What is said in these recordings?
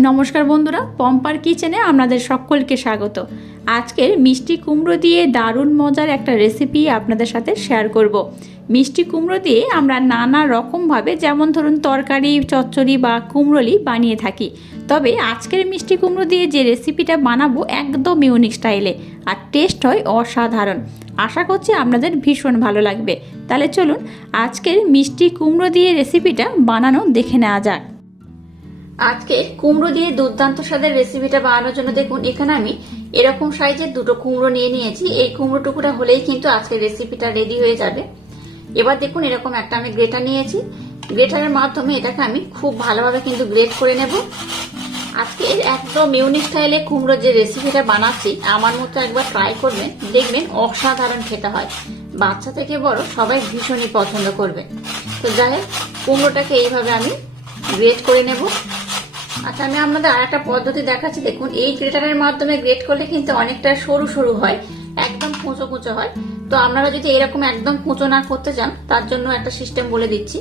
নমস্কার বন্ধুরা, পম্পার কিচেনে আপনাদের সকলকে স্বাগত। আজকের মিষ্টি কুমড়ো দিয়ে দারুণ মজার একটা রেসিপি আপনাদের সাথে শেয়ার করব। মিষ্টি কুমড়ো দিয়ে আমরা নানা রকমভাবে যেমন ধরুন তরকারি, চচ্চড়ি বা কুমড়োলি বানিয়ে থাকি। তবে আজকের মিষ্টি কুমড়ো দিয়ে যে রেসিপিটা বানাবো একদম ইউনিক স্টাইলে আর টেস্ট হয় অসাধারণ। আশা করছি আপনাদের ভীষণ ভালো লাগবে। তাহলে চলুন আজকের মিষ্টি কুমড়ো দিয়ে রেসিপিটা বানানো দেখে নেওয়া যাক। আজকে কুমড়ো দিয়ে দুর্দান্ত স্বাদের রেসিপিটা বানানোর জন্য দেখুন, এখানে আমি এরকম সাইজের দুটো কুমড়ো নিয়ে নিয়েছি। এই কুমড়ো টুকুটা হলেই কিন্তু আজকের রেসিপিটা রেডি হয়ে যাবে। এবার দেখুন, এরকম একটা আমি গ্রেটার নিয়েছি। গ্রেটারের মাধ্যমে এটাকে আমি খুব ভালোভাবে কিন্তু গ্রেট করে নেব। আজকে একদম ইউনিক স্টাইলে কুমড়ো যে রেসিপিটা বানাচ্ছি, আমার মতো একবার ট্রাই করবেন। দেখবেন অসাধারণ খেতে হয়। বাচ্চা থেকে বড় সবাই ভীষণই পছন্দ করবে। তো যাই হোক, কুমড়োটাকে এইভাবে আমি গ্রেট করে নেব। আচ্ছা আমি আপনাদের আর একটা পদ্ধতি দেখাচ্ছি। দেখুন, এই গ্রেটারের মাধ্যমে গ্রেট করলে কিন্তু অনেকটা সরু সরু হয়, একদম কুঁচো কুঁচো হয়। তো আপনারা যদি এরকম একদম কুঁচো না করতে চান, তার জন্য একটা সিস্টেম বলে দিচ্ছি।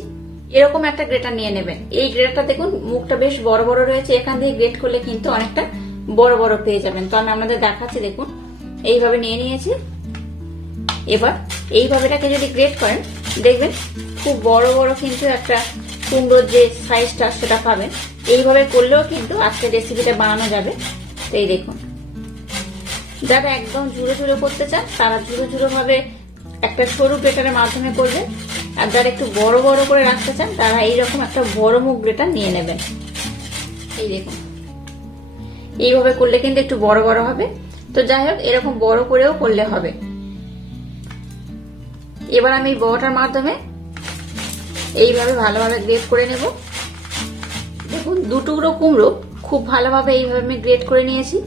এরকম একটা গ্রেটার নিয়ে নেবেন। এই গ্রেটারটা দেখুন, মুখটা বেশ বড় বড় রয়েছে। এখান দিয়ে গ্রেট করলে কিন্তু অনেকটা বড় বড় পেয়ে যাবেন। তো আমি আপনাদের দেখাচ্ছি, দেখুন। এইভাবে নিয়ে নিয়েছি। এবার এইভাবে এটাকে যদি গ্রেট করেন, দেখবেন খুব বড় বড় কিন্তু একটা কুমড়োর যে সাইজটা সেটা পাবেন এইভাবে করলেও কিন্তু আজকে রেসিপিটা বানানো যাবে। তো এই দেখুন। যারা একদম ঝুড়ো ঝুড়ো করতে চান, তারা ঝুড়ো ঝুড়ো ভাবে একটা সরু গ্রেটারের মাধ্যমে করবে। আর যারা একটু বড় বড় করে রাখতে চান, তারা এইরকম একটা বড় মুখ গ্রেটার নিয়ে নেবেন। এই দেখুন। এইভাবে করলে কিন্তু একটু বড় বড় হবে। তো যাই হোক, এরকম বড় করেও করলে হবে। এবার আমি বড়টার মাধ্যমে এইভাবে ভালোভাবে গ্রেট করে নেব। দেখুন, দু টুকরো কুমড়ো খুব ভালোভাবে এইভাবে আমি গ্রেট করে নিয়েছি।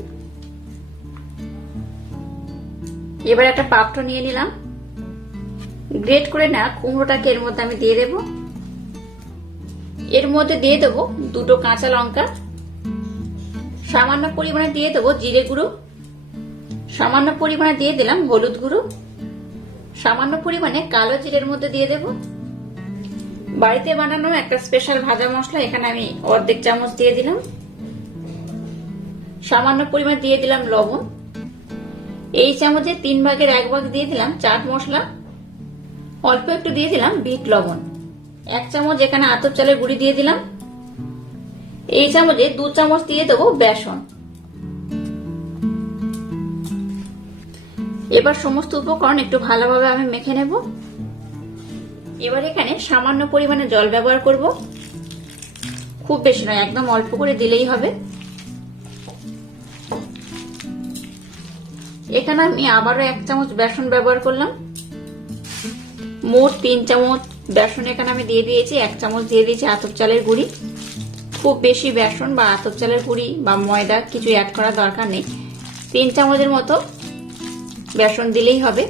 এবার একটা পাপড় নিয়ে নিলাম। গ্রেট করে না, কুমড়োটাকে এর মধ্যে আমি দিয়ে দেব। এর মধ্যে দিয়ে দেব দুটো কাঁচা লঙ্কা। সামান্য পরিমাণে দিয়ে দেবো জিরে গুঁড়ো। সামান্য পরিমাণে দিয়ে দিলাম হলুদ গুঁড়ো। সামান্য পরিমাণে কালো জিরের মধ্যে দিয়ে দেব। বাড়িতে বানানো একটা স্পেশাল ভাজা মশলা, এখানে আমি অর্ধেক চামচ দিয়ে দিলাম। সামান্য পরিমাণ দিয়ে দিলাম লবণ। এই চামচে তিন ভাগের এক ভাগ দিয়ে দিলাম চাট মশলা। অল্প একটু দিয়ে দিলাম বিট লবণ। এক চামচ এখানে আতর চালের গুঁড়ি দিয়ে দিলাম। এই চামচে দু চামচ দিয়ে দেবো বেসন। এবার সমস্ত উপকরণ একটু ভালোভাবে আমি মেখে নেব। এবার এখানে সামান্য পরিমাণে জল ব্যবহার করব। খুব বেশি নয়, একদম অল্প করে দিলেই হবে। এখানে আমি আবারও এক চামচ বেসন ব্যবহার করলাম। মোট তিন চামচ বেসন এখানে আমি দিয়ে দিয়েছি, এক চামচ দিয়ে দিয়েছি আতপ চালের গুঁড়ি। খুব বেশি বেসন বা আতপ চালের গুঁড়ি বা ময়দা কিছু অ্যাড করার দরকার নেই। তিন চামচের মতো বেসন দিলেই হবে।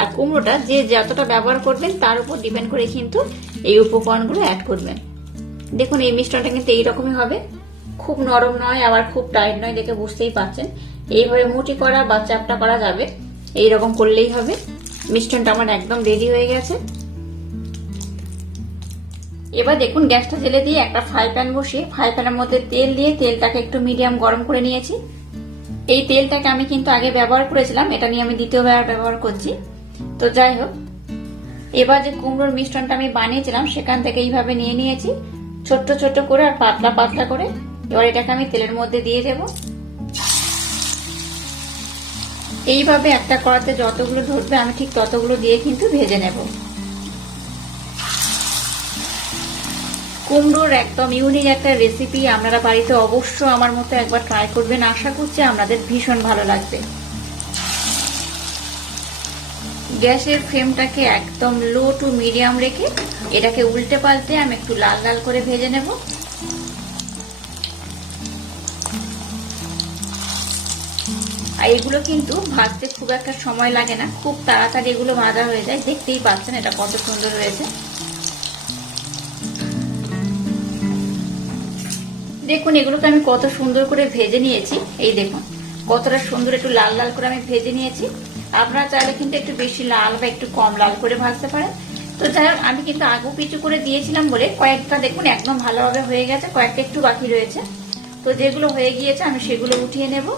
আর কুমড়োটা যে যতটা ব্যবহার করবেন, তার উপর ডিপেন্ড করে কিন্তু এই উপকরণগুলো অ্যাড করবেন। দেখুন, এই মিশ্রণটা কিন্তু এইরকমই হবে। খুব নরম নয়, আবার খুব টাইট নয়, দেখে বুঝতেই পারছেন এইভাবে মুটি করা বা চাপটা করা যাবে, এইরকম করলেই হবে। মিশ্রণটা আমার একদম রেডি হয়ে গেছে। এবার দেখুন, গ্যাসটা জেলে দিয়ে একটা ফ্রাই প্যান বসিয়ে ফ্রাই প্যানের মধ্যে তেল দিয়ে তেলটাকে একটু মিডিয়াম গরম করে নিয়েছি। এই তেলটাকে আমি কিন্তু আগে ব্যবহার করেছিলাম, এটা নিয়ে আমি দ্বিতীয়বার ব্যবহার করছি। তো যাই হোক, এবার যে কুমড়োর মিশ্রণটা আমি বানিয়েছিলাম, সেখান থেকে এইভাবে নিয়ে নিয়েছি, ছোট্ট ছোট্ট করে আর পাতলা পাতলা করে। এবার এটাকে আমি তেলের মধ্যে দিয়ে দেব। এইভাবে একটা কড়াতে যতগুলো ধরবে, আমি ঠিক ততগুলো দিয়ে কিন্তু ভেজে নেব। কুমড়োর একদম ইউনিক একটা রেসিপি আপনারা বাড়িতে অবশ্য আমার মতো একবার ট্রাই করবেন। আশা করছি আপনাদের ভীষণ ভালো লাগবে। গ্যাসের ফ্লেমটাকে একদম লো টু মিডিয়াম রেখে এটাকে উল্টে পাল্টে আমি একটু লাল লাল করে ভেজে নেব। আর এগুলো কিন্তু ভাজতে খুব একটা সময় লাগে না, খুব তাড়াতাড়ি এগুলো ভাজা হয়ে যায়। দেখতেই পাচ্ছেন এটা কত সুন্দর হয়েছে। দেখুন, এগুলোকে আমি কত সুন্দর করে ভেজে নিয়েছি। এই দেখুন, কতটা সুন্দর একটু লাল লাল করে আমি ভেজে নিয়েছি। আপনারা চাইলে কিন্তু একটু বেশি লাল বা একটু কম লাল করে ভাজতে পারেন। তো যাই হোক, আমি কিন্তু আগু পিছু করে দিয়েছিলাম বলে কয়েকটা দেখুন একদম ভালোভাবে হয়ে গেছে, কয়েকটা একটু বাকি রয়েছে। তো যেগুলো হয়ে গিয়েছে আমি সেগুলো উঠিয়ে নেব।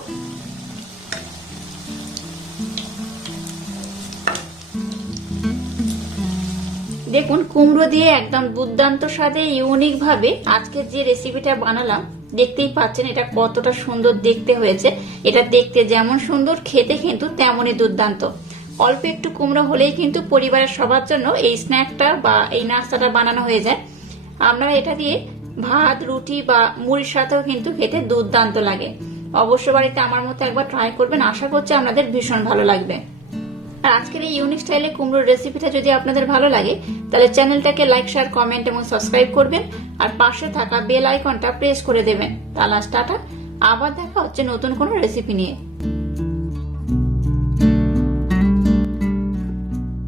দেখুন, কুমড়ো দিয়ে একদম দুর্দান্ত স্বাদে ইউনিক ভাবে আজকে যে রেসিপিটা বানালাম দেখতেই পাচ্ছেন এটা কতটা সুন্দর দেখতে হয়েছে। এটা দেখতে যেমন সুন্দর, খেতে কিন্তু তেমনই দুর্দান্ত। অল্প একটু কুমড়ো হলেই কিন্তু পরিবারের সবার জন্য এই স্ন্যাকটা বা এই নাস্তাটা বানানো হয়ে যায়। আপনারা এটা দিয়ে ভাত, রুটি বা মুড়ির সাথেও কিন্তু খেতে দুর্দান্ত লাগে। অবশ্য বাড়িতে আমার মতো একবার ট্রাই করবেন, আশা করছি আপনাদের ভীষণ ভালো লাগবে। আর আজকের এই ইউনিক স্টাইলে কুমড়োর রেসিপিটা যদি আপনাদের ভালো লাগে, তাহলে চ্যানেলটাকে লাইক শেয়ার কমেন্ট এবং সাবস্ক্রাইব করবেন আর পাশে থাকা বেল আইকনটা প্রেস করে দেবেন। তাহলে টাটা। আবার দেখা হচ্ছে নতুন কোনো রেসিপি নিয়ে।